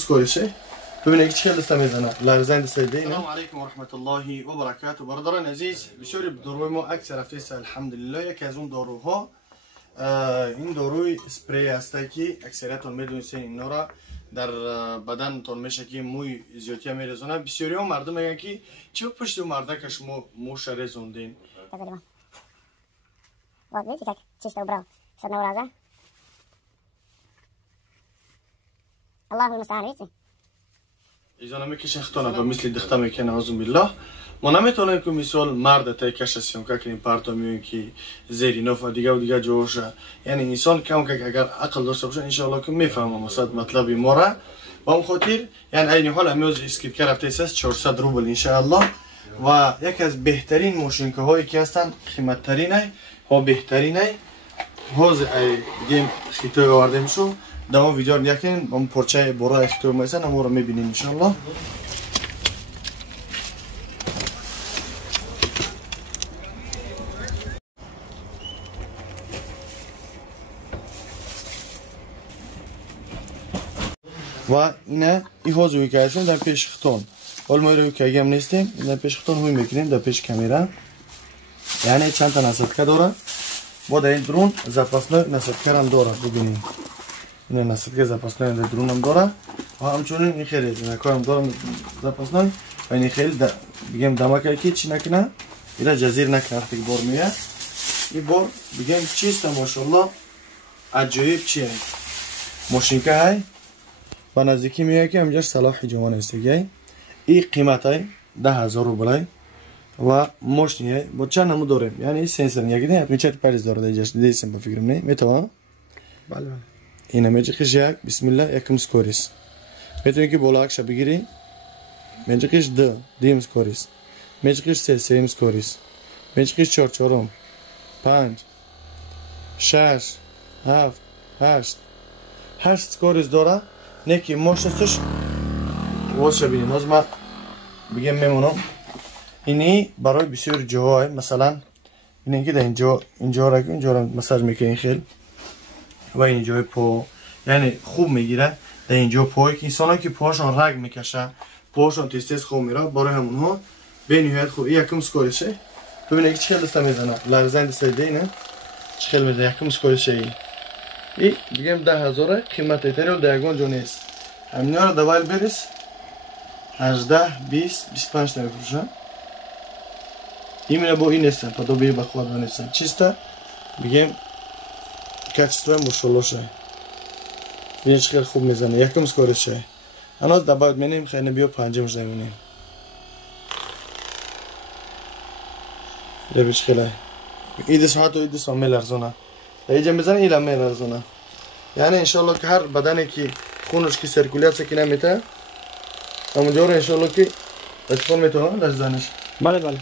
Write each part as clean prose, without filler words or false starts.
Skårishi. ببینید هیچ کل دسته میزنه لرزنده سیده السلام علیکم و رحمت الله و برکاته. برادران عزیز بسیاری داروی ما اکثر رفته الحمدلله. یکی از اون داروها این داروی اسپری هسته که اکثریتون میدونید اینا را در بدنتون میشه که موی زیادی میرزونه. بسیاری ها مردم میگن که چه پشت اون مرده که شما موش رزوندین. Вот видите, как чисто убрал с одного раза. Аллаху мустаан, видите? ایزا نمیکشن خطانه به مثل دخته میکنه عزم بالله. ما نمیتونیم که مثال مرد تای کشسیم که این پارتا میون که زیری نف و دیگه جوشه. یعنی انسان کم که اگر عقل داشته باشه انشالله که میفهمه مطلبی ما را. با اون خاطر یعنی این حال همیشه اسکیپ کرده است 400 روبل انشالله. و یکی از بهترین ماشینکه هایی که هستن قیمت ترینه و بهترینه حوز گیم خیتوی آورده میشو. دام ویدیو رو دیدین با پرچه برای خیتوی میسن امور رو میبینیم انشالله. و اینه این حوزوی که هستیم در پیش خطون. حال ما روی که اگه هم نیستیم در پیش خطون هوی میکنیم در پیش کامیرا. یعنی چند تا نصدکه داره. با در این درون زپاسنای نصدکه هم داره ببینیم. این نصدکه زپاسنای در درون هم داره. و همچنین این خیلی زنکار هم داره زپاسنای. و این خیلی بگیم دمکه که چی نکنه. اینا جزیر نکنه وقتی که بار میه. این بار بگیم چیست ماشالله عجایب چیه. ماشینکه های. با نزدیکی میگه که همجاش صلاح جوان استگی. این قیمت های 10,000 روبل و ماشینه با چند نمود داریم. یعنی این سنسور یکی نه میچت پریز داره دیگه دیدیم با فکرم نه میتونه. بله. این میگه که یک بسم الله یکم سکوریس. میتونی که بالا اکش بگیری. میگه که دیم سکوریس. میگه که سیم سکوریس. میگه که 4 5 6 7 8 سکوریس داره. نه که ماشینش واسه ببینیم از ما بگم میمونم. اینی برای بسیار جاهای مثلا اینه که در اینجا را مساج میکنه خیلی و اینجا پا یعنی خوب میگیره. در اینجا پای که انسان که پاشون رگ میکشه پاشون تیز خوب میره برای همونها به نهایت خوب. یکم سکوریشه ببینید چه خیلی دسته میزنه لرزنده سیده اینه چه خیلی میزنه یکم سکوریشه این بگم 10,000 قیمت ایتری و دیگون جو نیست. همینا رو دوال بریس 18 20 25 تا میفروشن. این با این نیستن پا دوباره بخواد نیستن چیسته بگیم کچستوی مشالله شه بینید خیلی خوب میزنه یکم سکوریس شه هنوز دباید مینیم خیلی بیو پنجمش نمینیم لبش خیلی این دست حتی این دست هم میلرزونه در اینجا میزنه این هم میلرزونه. یعنی انشالله که هر بدنی که خونش که سرکولیت که نمیته همونجا رو انشالله که اتفاق میتونه لرزنش. بله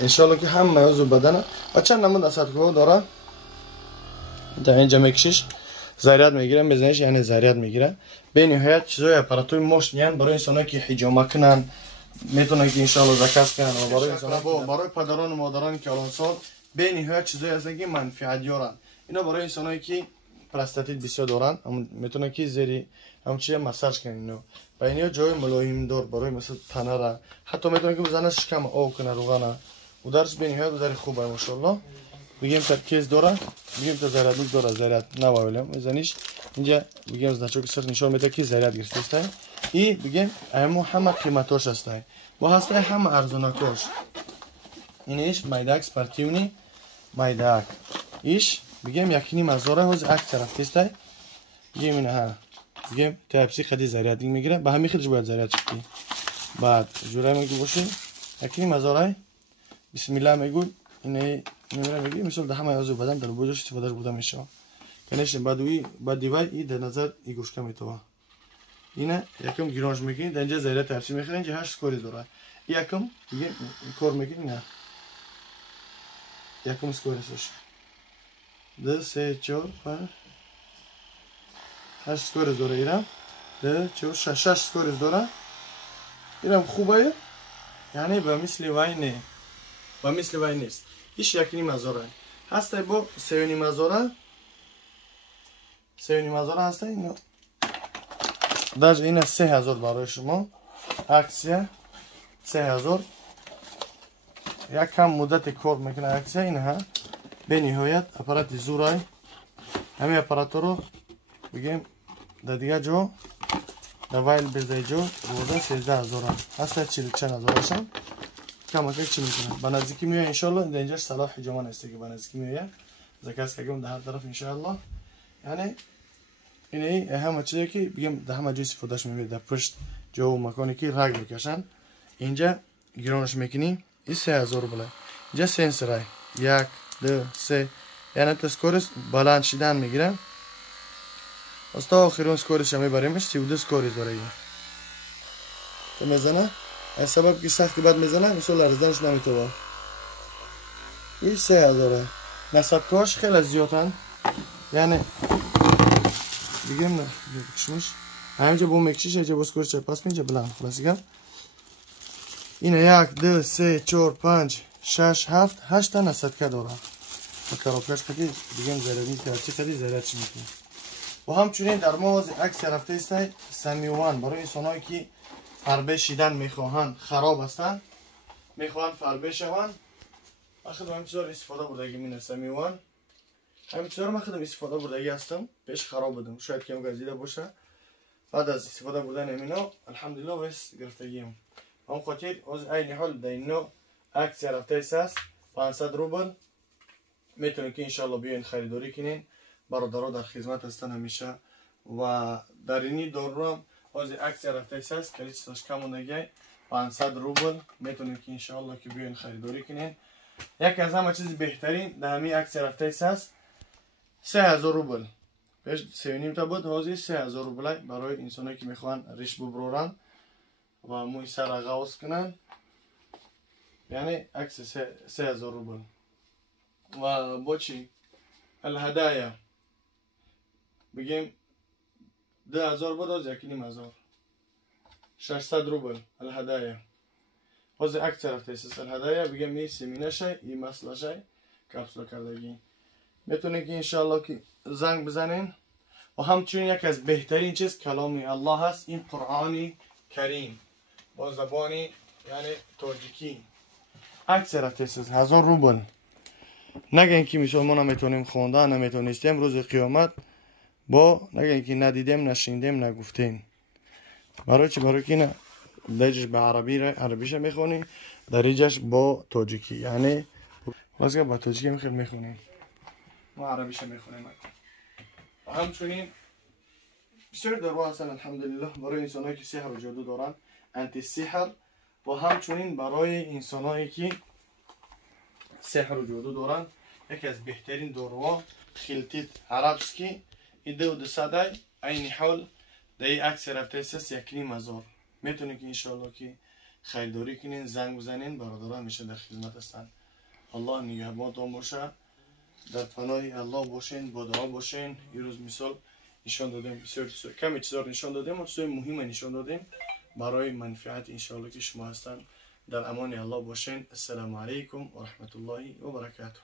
انشالله که همه عضو بدنه و چند نمود نصدکه داره در اینجا میکشیش ضریت میگیره میزنیش یعنی ضریت میگیره. به نهایت چیزای اپاراتوی ماشین برای انسانایی که حجامه کنن میتونن که انشالله زکاس کنن و برای انسان‌ها برای پدران و مادران که الان سال به نهایت چیزای هستن که منفعت دارن. اینا برای انسانایی که پروستاتیت بسیار دارن میتونن که زیری همچین مساج کنن و اینا جای ملایم دار برای مثلا تنه را حتی میتونن که بزنن شکم آب کنه روغن و درش به نهایت بسیار خوبه ماشاءالله. بگیم ترکیز داره بگیم تا ضریت داره ضریت نوایلم میزنیش اینجا بگیم زنچو که سر نشون میده که ضریت گرفته است. این بگیم همه قیمتاش است و هست همه ارزونکاش. اینش مایداکس پارتیونی مایداک ایش بگیم یکی مزاره هوز اکثر رفته است. بگیم اینه ها بگیم تایپسی خیلی ضریت میگیره به همین خودش باید ضریت شدی بعد جوره میگی باشه یکی مزاره بسم الله میگوی اینه میگم میگی مثلا ده همه عضو بدن در بودش استفاده بوده میشه کنش بعد دیوای این در نظر این گوشکم میتوه اینه یکم گرانج میگین در اینجا ضریت تفسیر میخوره اینجا 8 سکوری داره یکم دیگه کار میگین نه یکم سکوریش 2 3 4 5 8 سکوری داره ایران 2 4 6 سکوری داره ایران خوبه یعنی به مثل وای نیست ایش یکی مزاره هسته با 3.5 مزاره هسته اینو در این 3000 برای شما اکسیه 3000 یک کم مدت کار میکنه اکسیه این ها به نهایت اپارات زورای همه اپارات رو بگیم در دیگه جو در وایل بزای جو بوده 13000 هسته 44000 شم کم چی میکنه به نزدیکی میاد انشالله در اینجاش صلاح حجامان است که به نزدیکی میاد زکاس که در هر طرف انشالله یعنی اینه همه چیزی که بگیم در همه جای استفادهش میشه در پشت جو مکانی که رگ میکشن اینجا گرانش میکنیم این 3000 بله اینجا سنسرای 1 2 3 یعنی تسکورش بلند شدن میگیره از تا آخرون سکورش هم میبریمش 32 سکوری داره این تو میزنه از سبب که سختی بد میزنه مثل لرزدنش نمیتوه این 3000 نصبکاش خیلی زیادن یعنی بگیم نه بکشمش همینجا با مکشیش اینجا با سکورش پس اینجا بلند خلاصی گم اینه 1 2 3 4 5 6 7 8 تا نصبکه داره مکروکش کدی بگیم زردی که کدی زرد چی میکنه و همچنین در موازی عکس رفته است سمیوان برای انسانایی که فربه شیدن میخواهند خراب هستند میخواهند فربه شوند اخیرا همچنین استفاده بردگی من سمیوان همچنین من خودم استفاده بردگی هستم پیش خراب بودم شاید کم گزیده باشه بعد از استفاده بردن اینا الحمدلله وس گرفتگیم هم خاطر از این حال در اینو عکس رفته است 500 روبل میتونید که انشالله بیاین خریداری کنین برادرها در خدمت هستن همیشه و در اینی دورم از عکس رفته است کلیچش کم نگه 500 روبل میتونید که انشالله که بیاین خریداری کنین یکی از همه چیز بهترین در همین عکس رفته است 3000 روبل پیش 3.5 تا بود حاضر 3000 روبل برای انسانایی که میخوان ریش ببرورن و موی سر غوص کنن یعنی عکس 3000 روبل و با چی الهدایا بگیم 2000 بود از یکی نیم هزار 600 روبل الهدایا از عکس رفته است الهدایا بگیم این سمینه شای این مسئله شای کپسول کردگی میتونه که انشالله که زنگ بزنین و همچنین یک از بهترین چیز کلام الله هست این قرآن کریم با زبانی یعنی تاجیکی عکس رفته است 1000 روبل نگین که مثال ما نمیتونیم خواندن نمیتونستیم روز قیامت با نگین که ندیدیم نشیندیم نگفتیم برای چی برای که نه درجش به عربیش میخونی درجش با تاجیکی یعنی واسه با تاجیکی میخواد میخونیم ما عربیش میخونیم و همچنین بسیار دروا هستن الحمدلله برای انسانایی که سحر و جادو دارن انتی سحر و همچنین برای انسانایی که سحر و جادو دارن یکی از بهترین داروا خلطیت عربسکی ایده و دسته این حال در این عکس رفته است 1,500 میتونید که انشالله که خریداری کنین زنگ بزنین برادرها همیشه در خدمت هستن الله نگهبانتان باشه در پناه الله باشین با دعا باشین یه روز مثال نشان دادیم بسیار کمی چیزا نشان دادیم و چیزای مهم نشان دادیم برای منفعت انشالله که شما هستن در امان الله باشین السلام علیکم و رحمت الله و برکاته